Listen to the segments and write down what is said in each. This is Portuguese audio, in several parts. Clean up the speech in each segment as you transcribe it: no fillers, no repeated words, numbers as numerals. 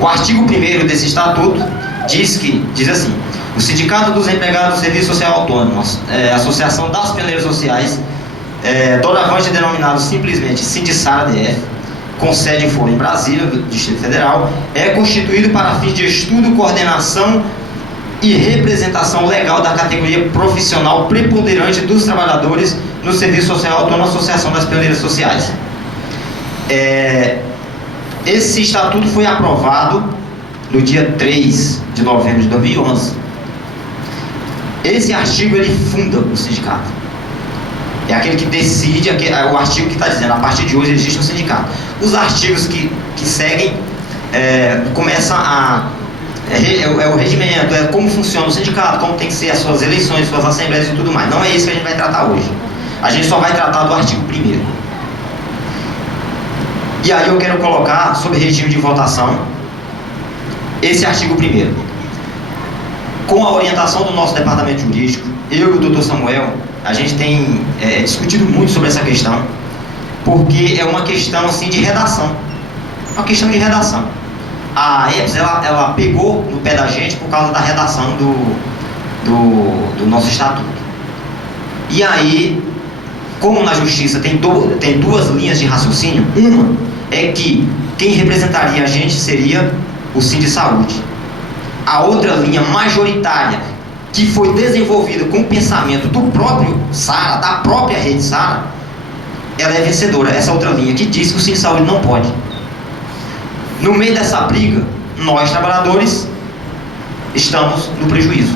O artigo 1º desse estatuto diz assim: o Sindicato dos Empregados do Serviço Social Autônomo, Associação das Peneiras Sociais, doravante denominado simplesmente Sindissara-DF, com sede e foro em Brasília, do Distrito Federal, é constituído para fins de estudo, coordenação e representação legal da categoria profissional preponderante dos trabalhadores no Serviço Social Autônomo, Associação das Peneiras Sociais. Esse estatuto foi aprovado no dia 3 de novembro de 2011. Esse artigo, ele funda o sindicato. É aquele que decide, o artigo que está dizendo, a partir de hoje existe um sindicato. Os artigos que seguem começam o regimento, como funciona o sindicato, como tem que ser as suas eleições, suas assembleias e tudo mais. Não é isso que a gente vai tratar hoje. A gente só vai tratar do artigo 1º. E aí eu quero colocar sobre regime de votação esse artigo 1º. Com a orientação do nosso departamento jurídico, eu e o Dr. Samuel, a gente tem discutido muito sobre essa questão, porque é uma questão assim de redação. Uma questão de redação. A EPS, ela pegou no pé da gente por causa da redação do nosso estatuto. E aí, como na justiça tem duas linhas de raciocínio, uma é que quem representaria a gente seria o Sindisaúde. A outra linha majoritária, que foi desenvolvida com o pensamento do próprio Sara, da própria rede Sara, ela é vencedora. Essa outra linha que diz que o Sindisaúde não pode. No meio dessa briga, nós trabalhadores estamos no prejuízo.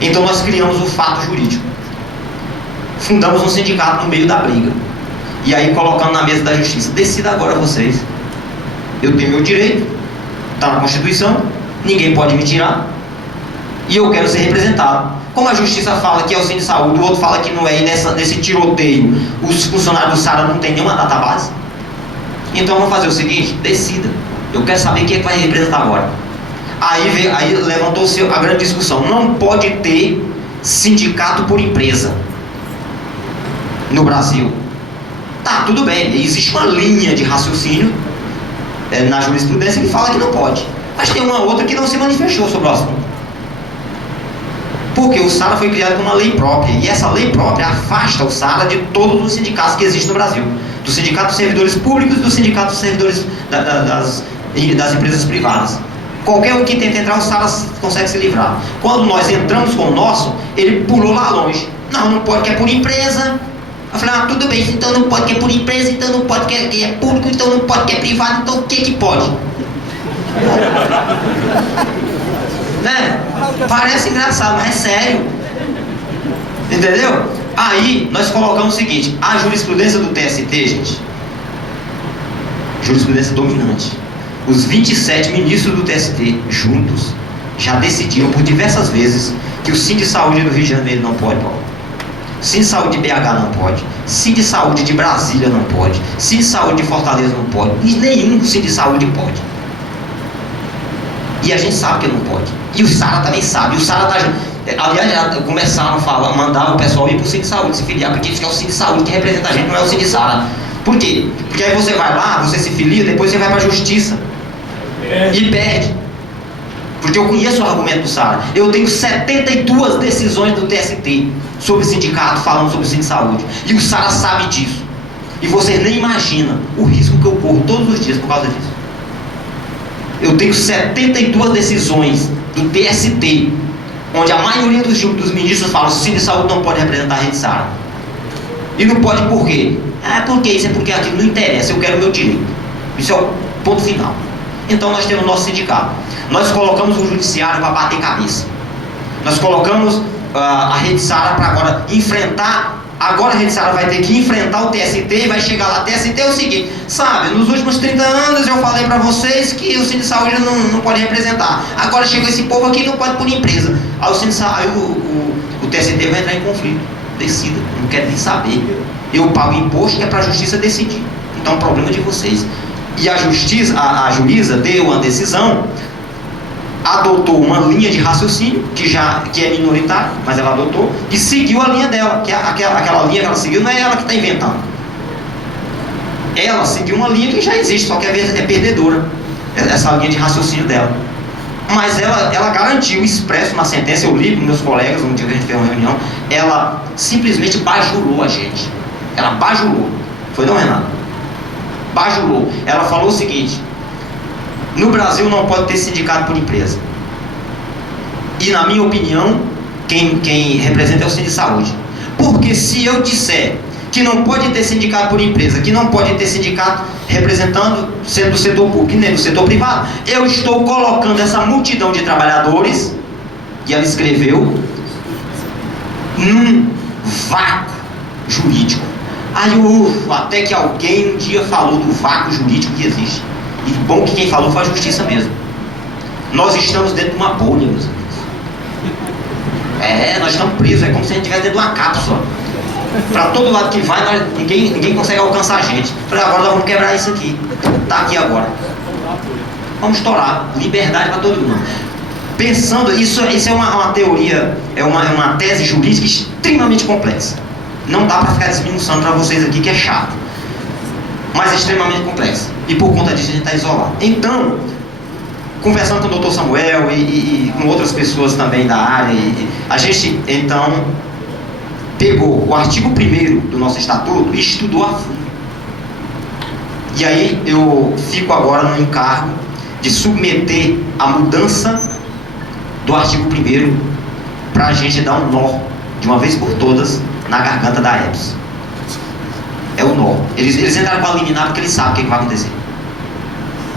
Então nós criamos o fato jurídico. Fundamos um sindicato no meio da briga. E aí colocando na mesa da justiça: decida agora vocês. Eu tenho meu direito, está na Constituição, ninguém pode me tirar, e eu quero ser representado. Como a justiça fala que é o Sindisaúde, o outro fala que não é, e nesse tiroteio os funcionários do Sara não tem nenhuma database, então vamos fazer o seguinte: decida. Eu quero saber quem é que vai representar agora. Aí levantou-se a grande discussão: não pode ter sindicato por empresa no Brasil. Tá, tudo bem, existe uma linha de raciocínio na jurisprudência que fala que não pode, mas tem uma outra que não se manifestou sobre o assunto. Porque o Sara foi criado com uma lei própria, e essa lei própria afasta o Sara de todos os sindicatos que existem no Brasil, do sindicato dos servidores públicos e do sindicato dos servidores das empresas privadas. Qualquer um que tenta entrar, o Sara consegue se livrar. Quando nós entramos com o nosso, ele pulou lá longe: não pode, que é por empresa. Eu falei: tudo bem, então não pode, que é por empresa, então não pode, que é público, então não pode, que é privado, então o que pode? Parece engraçado, mas é sério. Entendeu? Aí nós colocamos o seguinte: a jurisprudência do TST, gente, jurisprudência dominante. Os 27 ministros do TST juntos já decidiram por diversas vezes que o Sindisaúde do Rio de Janeiro não pode, Sindisaúde de BH não pode, Sindisaúde de Brasília não pode, Sindisaúde de Fortaleza não pode, e nenhum Sindisaúde pode. E a gente sabe que não pode. E o Sara também sabe. E o Sara tá... Aliás, já começaram a mandar o pessoal ir para o Sindisaúde se filiar, porque diz que é o Sindisaúde que representa a gente, não é o Sindissara. Por quê? Porque aí você vai lá, você se filia, depois você vai para a justiça e perde. Porque eu conheço o argumento do Sara. Eu tenho 72 decisões do TST sobre sindicato falando sobre o Sindisaúde. E o Sara sabe disso. E você nem imagina o risco que eu corro todos os dias por causa disso. Eu tenho 72 decisões do TST, onde a maioria dos ministros falam que o Sindisaúde não pode representar a rede Sara. E não pode por quê? Porque isso, é porque aquilo não interessa, eu quero o meu direito. Isso é o ponto final. Então nós temos o nosso sindicato. Nós colocamos o judiciário para bater cabeça. Nós colocamos a rede Sara para agora enfrentar. Agora a rede Sara vai ter que enfrentar o TST e vai chegar lá. TST é o seguinte: sabe, nos últimos 30 anos eu falei para vocês que o Sindisaúde não pode representar. Agora chegou esse povo aqui e não pode por empresa. Aí o TST vai entrar em conflito. Decida, não quero nem saber. Eu pago imposto, que é para a justiça decidir. Então é um problema de vocês. E a justiça, a juíza deu uma decisão, adotou uma linha de raciocínio que é minoritária, mas ela adotou e seguiu a linha dela, que é aquela linha que ela seguiu, não é ela que está inventando. Ela seguiu uma linha que já existe, só que é perdedora. essa linha de raciocínio dela. Mas ela garantiu, expresso na sentença, eu li para meus colegas, no dia que a gente fez uma reunião, ela simplesmente bajulou a gente. Ela bajulou. Foi não, Renato? Bajulou. Ela falou o seguinte: no Brasil não pode ter sindicato por empresa. E na minha opinião, quem representa é o Sindicato de Saúde. Porque se eu disser que não pode ter sindicato por empresa, que não pode ter sindicato representando, sendo do setor público e nem do setor privado, eu estou colocando essa multidão de trabalhadores, e ela escreveu, num vácuo jurídico. Aí até que alguém um dia falou do vácuo jurídico que existe. E bom que quem falou foi a justiça mesmo. Nós estamos dentro de uma bolha, meus amigos. Nós estamos presos, é como se a gente estivesse dentro de uma cápsula. Para todo lado que vai, ninguém consegue alcançar a gente. Falei, agora nós vamos quebrar isso aqui. Está aqui agora. Vamos estourar. Liberdade para todo mundo. Pensando, isso é uma teoria, é uma tese jurídica extremamente complexa. Não dá para ficar desminuçando para vocês aqui, que é chato. Mas é extremamente complexa. E por conta disso a gente está isolado. Então, conversando com o Dr. Samuel e com outras pessoas também da área, a gente, então, pegou o artigo 1º do nosso estatuto e estudou a fundo. E aí eu fico agora no encargo de submeter a mudança do artigo 1º para a gente dar um nó, de uma vez por todas, na garganta da EPS. É o nó. Eles entraram com a liminar porque eles sabem o que vai acontecer.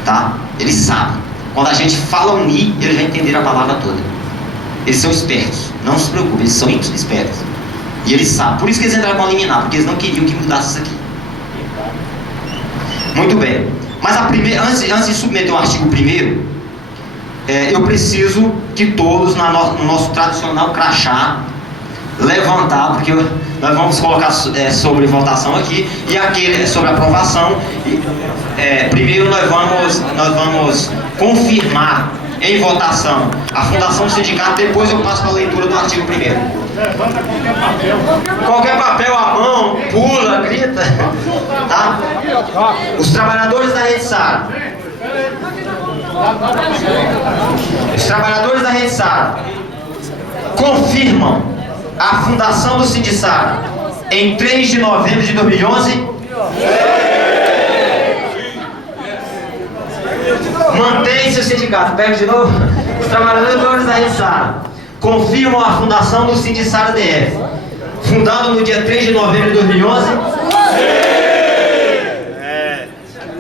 Tá? Eles sabem. Quando a gente fala um I, eles já entenderam a palavra toda. Eles são espertos. Não se preocupe, eles são espertos. E eles sabem. Por isso que eles entraram com a liminar, porque eles não queriam que mudasse isso aqui. Muito bem. Mas antes de submeter o artigo 1º, eu preciso que todos, no nosso tradicional crachá, levantar, porque nós vamos colocar sobre votação aqui, e aquele sobre aprovação. Primeiro nós vamos confirmar em votação a fundação do sindicato, depois eu passo para a leitura do artigo 1º. Levanta qualquer papel. Qualquer papel à mão, pula, grita. Tá? Os trabalhadores da Rede Sara. Os trabalhadores da Rede Sara confirmam a fundação do Sindicara em 3 de novembro de 2011. Mantém-se o sindicato. Pega de novo. Os trabalhadores da Rede Sara confirmam a fundação do Sindicara DF, fundado no dia 3 de novembro de 2011.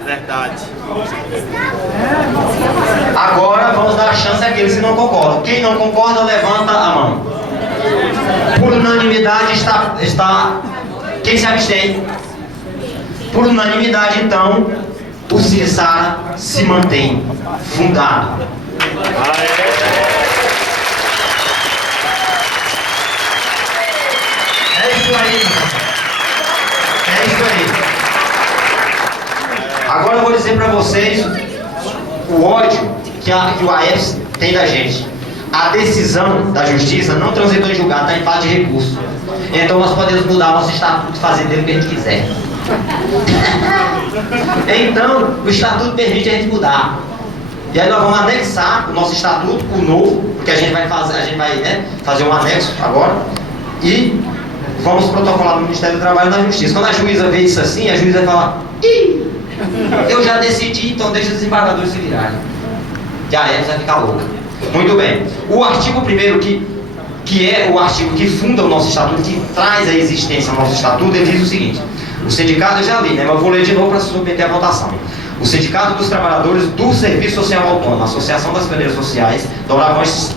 Verdade. Agora vamos dar a chance àqueles que não concordam. Quem não concorda, levanta a mão. Por unanimidade está... Quem se abstém? Por unanimidade, então, o Sindicara se mantém fundado. É isso aí, é isso aí. Agora eu vou dizer para vocês o ódio que o AEPS tem da gente. A decisão da justiça não transitou em julgado, está em fase de recurso. Então nós podemos mudar nosso estatuto e fazer dele o que a gente quiser. Então o estatuto permite a gente mudar. E aí nós vamos anexar o nosso estatuto, o novo, porque a gente vai fazer um anexo agora, e vamos protocolar no Ministério do Trabalho e da Justiça. Quando a juíza vê isso assim, a juíza vai falar: ih, eu já decidi, então deixa os desembargadores se virarem. E a EPS vai ficar louca. Muito bem. O artigo 1º, que é o artigo que funda o nosso estatuto, que traz a existência ao nosso estatuto, ele diz o seguinte: o sindicato, eu já li, né, mas eu vou ler de novo para submeter a votação. O Sindicato dos Trabalhadores do Serviço Social Autônomo, Associação das Peneiras Sociais,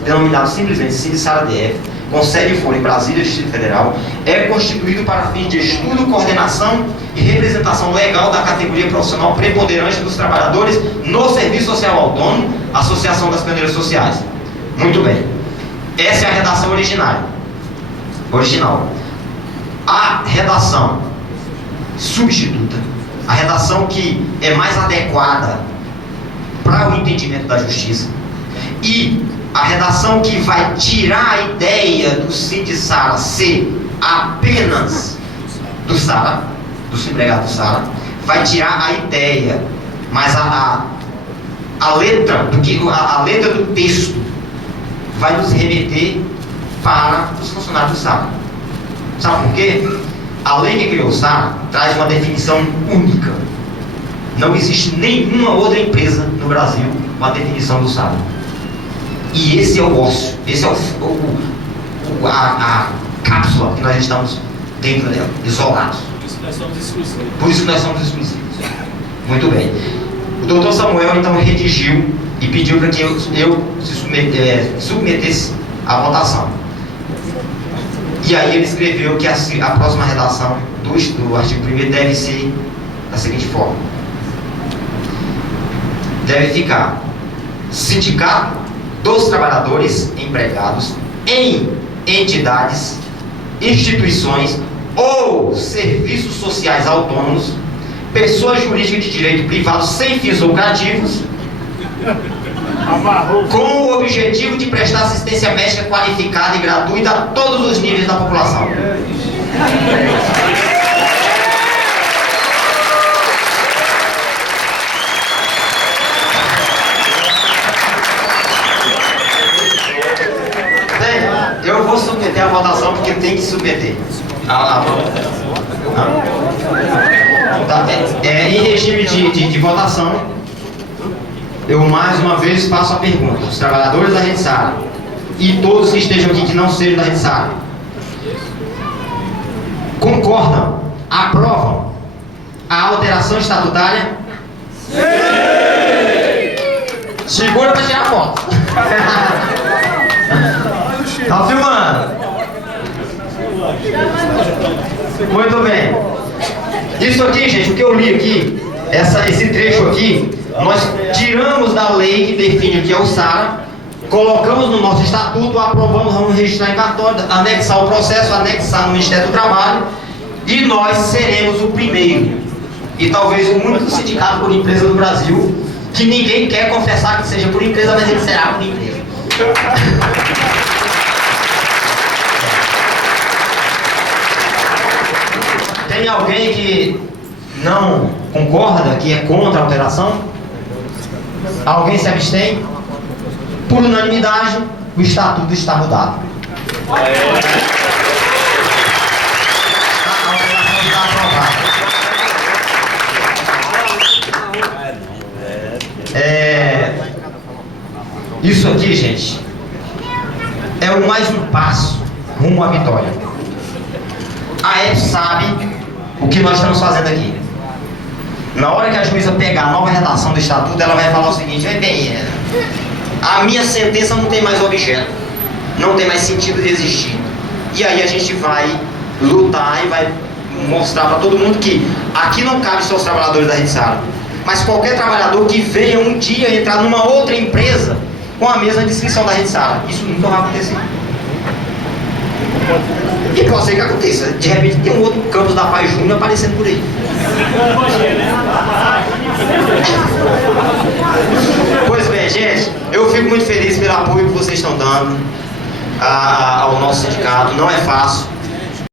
denominado simplesmente Sindicara DF, com sede e foro em Brasília, Distrito Federal, é constituído para fins de estudo, coordenação e representação legal da categoria profissional preponderante dos trabalhadores no Serviço Social Autônomo, Associação das Peneiras Sociais. Muito bem. Essa é a redação original. A redação substituta, a redação que é mais adequada para o entendimento da justiça, e a redação que vai tirar a ideia do Sindicara ser apenas do Sara, do empregado do Sara, vai tirar a ideia, mas a a letra do texto vai nos remeter para os funcionários do SARA. Sabe por quê? A lei que criou o SARA traz uma definição única. Não existe nenhuma outra empresa no Brasil com a definição do SARA. E esse é o ócio, esse é a cápsula que nós estamos dentro dela, isolados. Por isso que nós somos exclusivos. Por isso que nós somos exclusivos. Muito bem. O doutor Samuel então redigiu e pediu para que eu submetesse à votação. E aí ele escreveu que a próxima redação do artigo 1º deve ser da seguinte forma. Deve ficar: Sindicato dos Trabalhadores Empregados em entidades, instituições ou serviços sociais autônomos, pessoas jurídicas de direito privado sem fins lucrativos, com o objetivo de prestar assistência médica qualificada e gratuita a todos os níveis da população. Eu vou submeter a votação porque tem que submeter. Em regime de votação, eu mais uma vez faço a pergunta: os trabalhadores da Rede SARA e todos que estejam aqui que não sejam da Rede SARA concordam, aprovam a alteração estatutária? Sim! Segura para tirar foto. Tá filmando? Muito bem. Isso aqui, gente, o que eu li aqui, esse trecho aqui, nós tiramos da lei que define o que é o SARA, colocamos no nosso estatuto, aprovamos, vamos registrar em cartório, anexar o processo, anexar no Ministério do Trabalho, e nós seremos o primeiro e talvez o único sindicato por empresa do Brasil que ninguém quer confessar que seja por empresa, mas ele será por empresa. Tem alguém que não concorda, que é contra a alteração? Alguém se abstém? Por unanimidade, o estatuto está mudado. A alteração está aprovada. Isso aqui, gente, é o mais um passo rumo à vitória. A EF sabe o que nós estamos fazendo aqui. Na hora que a juíza pegar a nova redação do estatuto, ela vai falar o seguinte: a minha sentença não tem mais objeto, não tem mais sentido de existir. E aí a gente vai lutar e vai mostrar para todo mundo que aqui não cabe só os trabalhadores da Rede SARA, mas qualquer trabalhador que venha um dia entrar numa outra empresa com a mesma descrição da Rede SARA. Isso nunca vai acontecer. E pode ser que aconteça. De repente tem um outro Campos da Paz Júnior aparecendo por aí. Pois bem, gente, eu fico muito feliz pelo apoio que vocês estão dando ao nosso sindicato. Não é fácil.